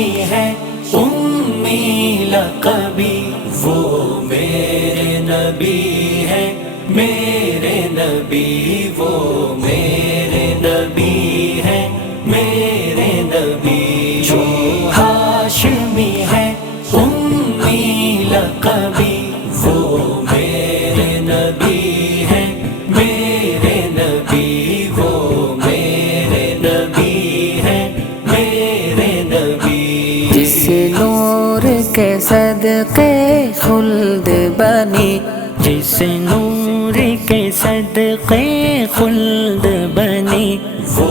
ہاشمی ہے امی لقبی، وہ میرے نبی ہے، میرے نبی، وہ میرے نبی ہے، میرے نبی، جو ہاشمی ہے امی لقبی، وہ میرے نبی ہے، میرے نبی، وہ میرے نبی ہے، میرے نبی، جس نور کے صدقے خلد بنی، جس نور کے صدقے خلد بنی، وہ